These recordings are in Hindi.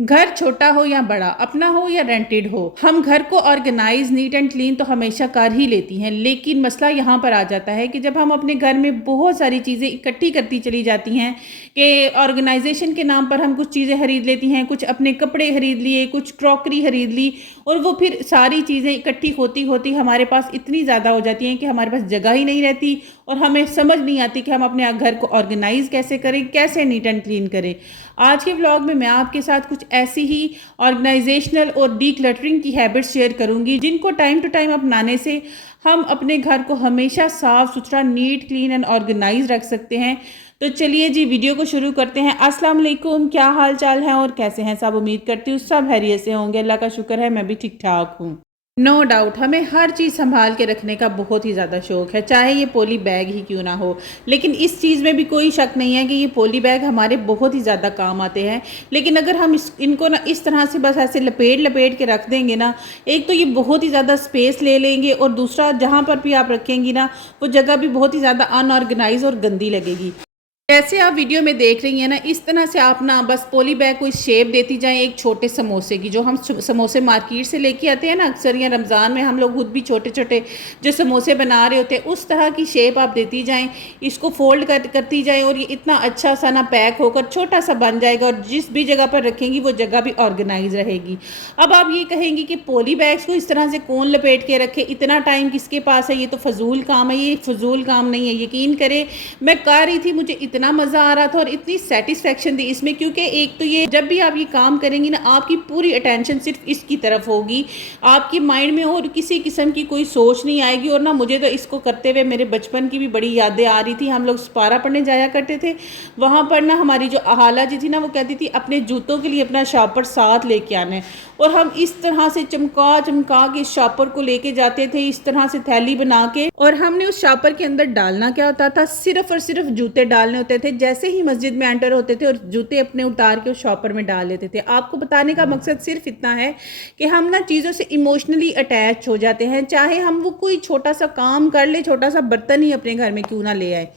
घर छोटा हो या बड़ा, अपना हो या रेंटेड हो, हम घर को ऑर्गेनाइज नीट एंड क्लीन तो हमेशा कर ही लेती हैं। लेकिन मसला यहाँ पर आ जाता है कि जब हम अपने घर में बहुत सारी चीज़ें इकट्ठी करती चली जाती हैं कि ऑर्गेनाइजेशन के नाम पर हम कुछ चीज़ें खरीद लेती हैं, कुछ अपने कपड़े खरीद लिए, कुछ क्रॉकरी खरीद ली, और वो फिर सारी चीज़ें इकट्ठी होती होती हमारे पास इतनी ज़्यादा हो जाती हैं कि हमारे पास जगह ही नहीं रहती और हमें समझ नहीं आती कि हम अपने घर को ऑर्गेनाइज कैसे करें, कैसे नीट एंड क्लीन करें। आज के व्लॉग में मैं आपके साथ कुछ ऐसी ही ऑर्गेनाइजेशनल और डीक्लटरिंग की हैबिट्स शेयर करूंगी जिनको टाइम टू टाइम अपनाने से हम अपने घर को हमेशा साफ सुथरा, नीट, क्लीन एंड ऑर्गेनाइज रख सकते हैं। तो चलिए जी, वीडियो को शुरू करते हैं। अस्सलाम वालेकुम, क्या हाल चाल है और कैसे हैं सब? उम्मीद करती हूँ सब खैरियत से होंगे। अल्लाह का शुक्र है, मैं भी ठीक ठाक हूँ। नो डाउट हमें हर चीज़ संभाल के रखने का बहुत ही ज़्यादा शौक है, चाहे ये पॉली बैग ही क्यों ना हो। लेकिन इस चीज़ में भी कोई शक नहीं है कि ये पॉली बैग हमारे बहुत ही ज़्यादा काम आते हैं। लेकिन अगर हम इनको ना इस तरह से बस ऐसे लपेट लपेट के रख देंगे ना, एक तो ये बहुत ही ज़्यादा स्पेस ले लेंगे और दूसरा जहाँ पर भी आप रखेंगी ना वो जगह भी बहुत ही ज़्यादा अनऑर्गेनाइज और गंदी लगेगी। जैसे आप वीडियो में देख रही हैं ना, इस तरह से आप ना बस पॉली बैग को शेप देती जाएं एक छोटे समोसे की, जो हम समोसे मार्केट से लेके आते हैं ना अक्सर, या रमज़ान में हम लोग खुद भी छोटे छोटे जो समोसे बना रहे होते हैं उस तरह की शेप आप देती जाएं। इसको फोल्ड करती जाएं और ये इतना अच्छा सा ना पैक होकर छोटा सा बन जाएगा और जिस भी जगह पर रखेंगी वो जगह भी ऑर्गेनाइज रहेगी। अब आप ये कहेंगी कि पॉली बैग्स को इस तरह से कौन लपेट के रखे, इतना टाइम किसके पास है, ये तो फजूल काम है। ये फजूल काम नहीं है, यकीन करें मैं कर रही थी, मुझे इतना मज़ा आ रहा था और इतनी सेटिस्फेक्शन थी इसमें, क्योंकि एक तो ये जब भी आप ये काम करेंगी ना आपकी पूरी अटेंशन सिर्फ इसकी तरफ होगी, आपके माइंड में और किसी किस्म की कोई सोच नहीं आएगी। और ना मुझे तो इसको करते हुए मेरे बचपन की भी बड़ी यादें आ रही थी। हम लोग सपारा पढ़ने जाया करते थे, वहाँ पर ना हमारी जो अहाला जी थी ना वो कहती थी अपने जूतों के लिए अपना शॉपर साथ लेके आना है, और हम इस तरह से चमका चमका के शॉपर को लेके जाते थे, इस तरह से थैली बना के, और हमने उस शॉपर के अंदर डालना क्या होता था, सिर्फ और सिर्फ जूते डालने होते थे। जैसे ही मस्जिद में एंटर होते थे और जूते अपने उतार के उस शॉपर में डाल लेते थे। आपको बताने का मकसद सिर्फ इतना है कि हम ना चीज़ों से इमोशनली अटैच हो जाते हैं, चाहे हम वो कोई छोटा सा काम कर ले, छोटा सा बर्तन ही अपने घर में क्यों ना ले आए।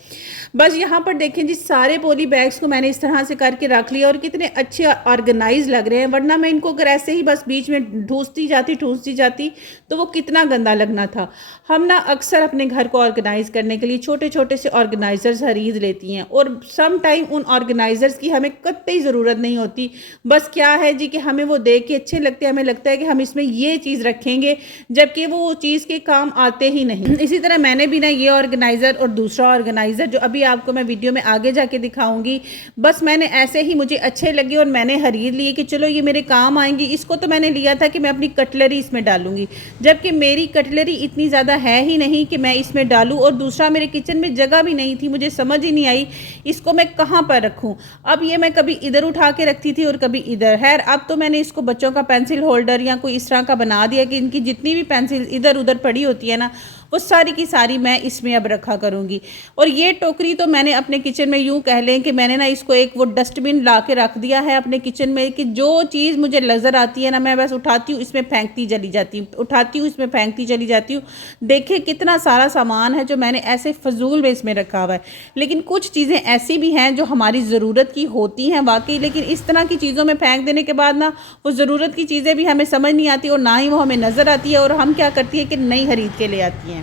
बस यहाँ पर देखें जी, सारे पॉली बैग्स को मैंने इस तरह से करके रख लिया और कितने अच्छे ऑर्गेनाइज लग रहे हैं। वरना मैं इनको अगर ऐसे ही बस बीच में ठूसती जाती तो वो कितना गंदा लगना था। हम ना अक्सर अपने घर को ऑर्गेनाइज करने के लिए छोटे छोटे से ऑर्गेनाइजर्स खरीद लेती हैं, और सम टाइम उन ऑर्गेनाइजर्स की हमें कतई ज़रूरत नहीं होती। बस क्या है जी कि हमें वो देख के अच्छे लगते हैं, हमें लगता है कि हम इसमें ये चीज़ रखेंगे, जबकि वो चीज़ के काम आते ही नहीं। इसी तरह मैंने भी ना ये ऑर्गेनाइज़र और दूसरा ऑर्गेनाइज़र जो अभी आपको मैं वीडियो में आगे जाके दिखाऊंगी, बस मैंने ऐसे ही मुझे अच्छे लगे और मैंने खरीद लिए कि चलो ये मेरे काम आएंगी। इसको तो मैंने लिया था कि मैं अपनी कटलरी इसमें डालूंगी, जबकि मेरी कटलरी इतनी ज़्यादा है ही नहीं कि मैं इसमें डालूं, और दूसरा मेरे किचन में जगह भी नहीं थी। मुझे समझ ही नहीं आई इसको मैं कहाँ पर रखूं। अब ये मैं कभी इधर उठा के रखती थी और कभी इधर। खैर अब तो मैंने इसको बच्चों का पेंसिल होल्डर या कोई इस तरह का बना दिया कि इनकी जितनी भी पेंसिल इधर उधर पड़ी होती है ना, वो सारी की सारी मैं इसमें अब रखा करूँगी। और ये टोकरी तो मैंने अपने किचन में यूँ कह लें कि मैंने ना इसको एक वो डस्टबिन ला के रख दिया है अपने किचन में, कि जो चीज़ मुझे नज़र आती है ना मैं बस उठाती हूँ इसमें फेंकती चली जाती हूँ, उठाती हूँ इसमें फेंकती चली जाती हूँ। देखिए कितना सारा सामान है जो मैंने ऐसे फजूल में इसमें रखा हुआ है। लेकिन कुछ चीज़ें ऐसी भी हैं जो हमारी ज़रूरत की होती हैं वाकई, लेकिन इस तरह की चीज़ों में फेंक देने के बाद ना वो ज़रूरत की चीज़ें भी हमें समझ नहीं आती और ना ही वो हमें नज़र आती है, और हम क्या करती है कि नई खरीद के ले आती हैं।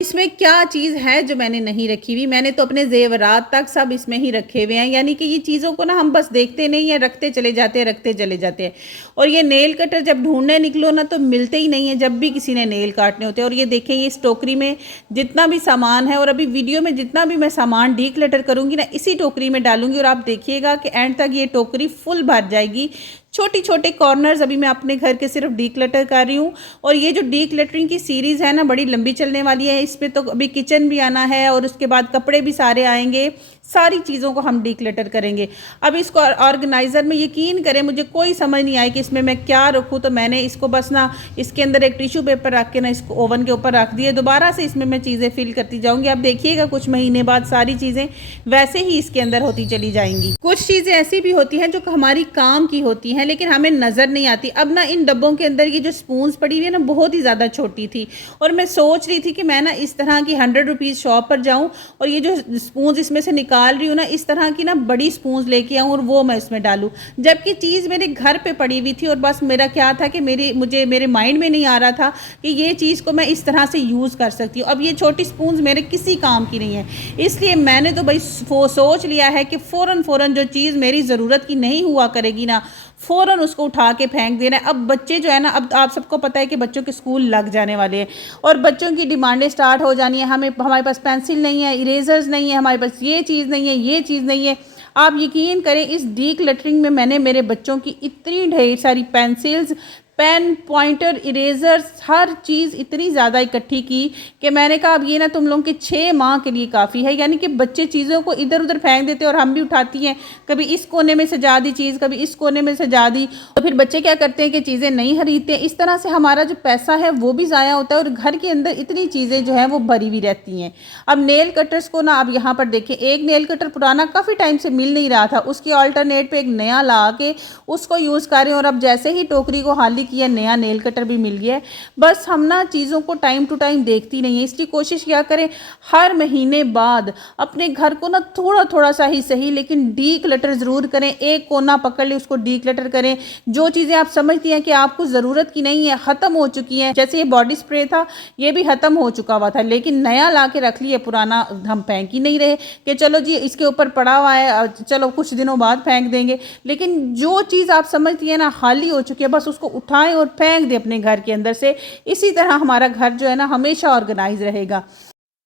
इसमें क्या चीज़ है जो मैंने नहीं रखी हुई? मैंने तो अपने जेवरात तक सब इसमें ही रखे हुए हैं। यानी कि ये चीज़ों को ना हम बस देखते नहीं हैं, रखते चले जाते हैं, रखते चले जाते हैं। और ये नेल कटर जब ढूंढने निकलो ना तो मिलते ही नहीं है जब भी किसी ने नेल काटने होते हैं। और ये देखें, ये इस टोकरी में जितना भी सामान है, और अभी वीडियो में जितना भी मैं सामान डीक्लटर करूँगी ना इसी टोकरी में डालूंगी, और आप देखिएगा कि एंड तक ये टोकरी फुल भर जाएगी। छोटे छोटे कॉर्नर्स अभी मैं अपने घर के सिर्फ डीक्लटर कर रही हूँ। और ये जो डीक्लटरिंग की सीरीज़ है ना बड़ी लंबी चलने वाली है। इसमें तो अभी किचन भी आना है और उसके बाद कपड़े भी सारे आएंगे, सारी चीज़ों को हम डीक्लटर करेंगे। अब इसको ऑर्गेनाइज़र में यकीन करें मुझे कोई समझ नहीं आई कि इसमें मैं क्या रखूँ, तो मैंने इसको बस ना इसके अंदर एक टिश्यू पेपर रख के ना इसको ओवन के ऊपर रख दिए। दोबारा से इसमें मैं चीज़ें फिल करती जाऊँगी। आप देखिएगा कुछ महीने बाद सारी चीज़ें वैसे ही इसके अंदर होती चली जाएंगी। कुछ चीज़ें ऐसी भी होती हैं जो हमारी काम की होती हैं लेकिन हमें नज़र नहीं आती। अब ना इन डब्बों के अंदर ये जो स्पून्स पड़ी हुई है ना बहुत ही ज़्यादा छोटी थी, और मैं सोच रही थी कि मैं ना इस तरह की 100 रुपीज़ शॉप पर जाऊँ और ये जो स्पून्स इसमें से निकाल निकाल रही हूँ ना, इस तरह की ना बड़ी स्पून लेके आऊँ और वो मैं इसमें डालूँ, जबकि चीज़ मेरे घर पे पड़ी हुई थी और बस मेरा क्या था कि मेरे माइंड में नहीं आ रहा था कि ये चीज़ को मैं इस तरह से यूज़ कर सकती हूँ। अब ये छोटी स्पून मेरे किसी काम की नहीं है, इसलिए मैंने तो भाई सोच लिया है कि फ़ौरन जो चीज़ मेरी ज़रूरत की नहीं हुआ करेगी ना, फ़ौरन उसको उठा के फेंक देना है। अब बच्चे जो है ना, अब आप सबको पता है कि बच्चों के स्कूल लग जाने वाले हैं और बच्चों की डिमांडें स्टार्ट हो जानी है, हमारे पास पेंसिल नहीं है, इरेजर्स नहीं है, हमारे पास ये चीज़ नहीं है, ये चीज़ नहीं है। आप यकीन करें, इस डी क्लटरिंग में मैंने मेरे बच्चों की इतनी ढेर सारी पेंसिल्स, पेन, पॉइंटर, इरेजर्स, हर चीज़ इतनी ज़्यादा इकट्ठी की कि मैंने कहा अब ये ना तुम लोगों के 6 माह के लिए काफ़ी है। यानी कि बच्चे चीज़ों को इधर उधर फेंक देते हैं और हम भी उठाती हैं, कभी इस कोने में सजा दी चीज़, कभी इस कोने में सजा दी, तो फिर बच्चे क्या करते हैं कि चीज़ें नहीं खरीदते। इस तरह से हमारा जो पैसा है वो भी ज़ाया होता है और घर के अंदर इतनी चीज़ें जो हैं वो भरी हुई रहती हैं। अब नेल कटर्स को ना, अब यहाँ पर देखें, एक नेल कटर पुराना काफ़ी टाइम से मिल नहीं रहा था, उसकी अल्टरनेट पे एक नया ला के उसको यूज़ कर रहे हैं और अब जैसे ही टोकरी को खाली किया, नया नेल कटर भी मिल गया है। बस हम ना चीज़ों को टाइम टू टाइम देखती नहीं है, इसलिए कोशिश किया करें हर महीने बाद अपने घर को ना थोड़ा थोड़ा सा ही सही लेकिन डी क्लटर ज़रूर करें। एक कोना पकड़ ले, उसको डी क्लटर करें। जो चीज़ें आप समझती हैं कि आपको ज़रूरत की नहीं है, ख़त्म हो चुकी हैं, जैसे ये बॉडी स्प्रे था, ये भी ख़त्म हो चुका हुआ था, लेकिन नया ला के रख लिए, पुराना हम फेंक ही नहीं रहे कि चलो जी इसके ऊपर पड़ा हुआ है, चलो कुछ दिनों बाद फेंक देंगे। लेकिन जो चीज़ आप समझती हैं ना खाली हो चुकी है, बस उसको उठाएं और फेंक दें अपने घर के अंदर से। इसी तरह हमारा घर जो है ना हमेशा ऑर्गेनाइज रहेगा।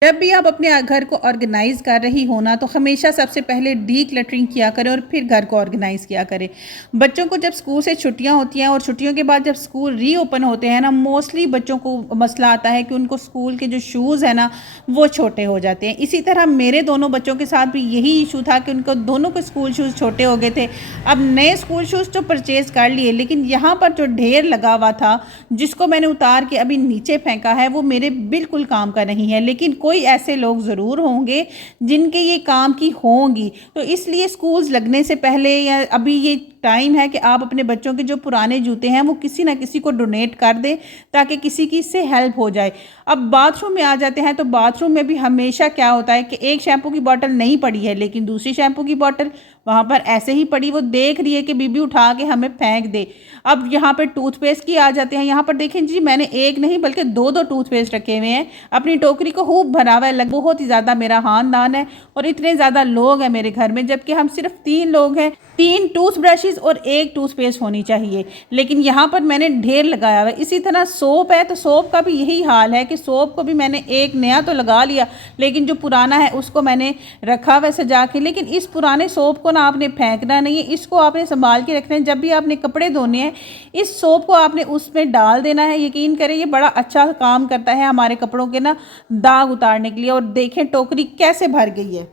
जब भी आप अपने घर को ऑर्गेनाइज कर रही हो ना, तो हमेशा सबसे पहले डी क्लटरिंग किया करें और फिर घर को ऑर्गेनाइज किया करें। बच्चों को जब स्कूल से छुट्टियां होती हैं और छुट्टियों के बाद जब स्कूल रीओपन होते हैं ना, मोस्टली बच्चों को मसला आता है कि उनको स्कूल के जो शूज़ है ना वो छोटे हो जाते हैं। इसी तरह मेरे दोनों बच्चों के साथ भी यही इशू था कि उनको दोनों के स्कूल शूज़ छोटे हो गए थे। अब नए स्कूल शूज़ तो परचेज़ कर लिए, लेकिन यहाँ पर जो ढेर लगा हुआ था जिसको मैंने उतार के अभी नीचे फेंका है, वो मेरे बिल्कुल काम का नहीं है। लेकिन कोई ऐसे लोग ज़रूर होंगे जिनके ये काम की होंगी, तो इसलिए स्कूल्स लगने से पहले या अभी ये टाइम है कि आप अपने बच्चों के जो पुराने जूते हैं वो किसी ना किसी को डोनेट कर दें ताकि किसी की इससे हेल्प हो जाए। अब बाथरूम में आ जाते हैं, तो बाथरूम में भी हमेशा क्या होता है कि एक शैम्पू की बोतल नहीं पड़ी है लेकिन दूसरी शैम्पू की बोतल वहाँ पर ऐसे ही पड़ी, वो देख रही है कि बीबी उठा के हमें फेंक दे। अब यहाँ पर टूथपेस्ट की आ जाते हैं, यहाँ पर देखें जी मैंने एक नहीं बल्कि दो टूथपेस्ट रखे हुए हैं, अपनी टोकरी को खूब भरा हुआ है। बहुत ही ज़्यादा मेरा खानदान है और इतने ज़्यादा लोग हैं मेरे घर में, जबकि हम सिर्फ 3 लोग हैं। 3 टूथब्रशेस और 1 टूथपेस्ट होनी चाहिए, लेकिन यहाँ पर मैंने ढेर लगाया हुआ है। इसी तरह सोप है, तो सोप का भी यही हाल है कि सोप को भी मैंने एक नया तो लगा लिया, लेकिन जो पुराना है उसको मैंने रखा हुआ सजा के। लेकिन इस पुराने सोप को ना आपने फेंकना नहीं है, इसको आपने संभाल के रखना है। जब भी आपने कपड़े धोने हैं, इस सोप को आपने उसमें डाल देना है। यकीन करें ये बड़ा अच्छा काम करता है हमारे कपड़ों के ना दाग उतारने के लिए। और देखें टोकरी कैसे भर गई है।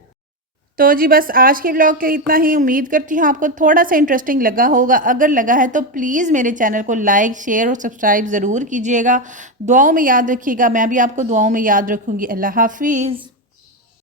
तो जी बस आज के व्लॉग के इतना ही। उम्मीद करती हूँ आपको थोड़ा सा इंटरेस्टिंग लगा होगा। अगर लगा है तो प्लीज़ मेरे चैनल को लाइक, शेयर और सब्सक्राइब ज़रूर कीजिएगा। दुआओं में याद रखिएगा, मैं भी आपको दुआओं में याद रखूँगी। अल्लाह हाफिज़।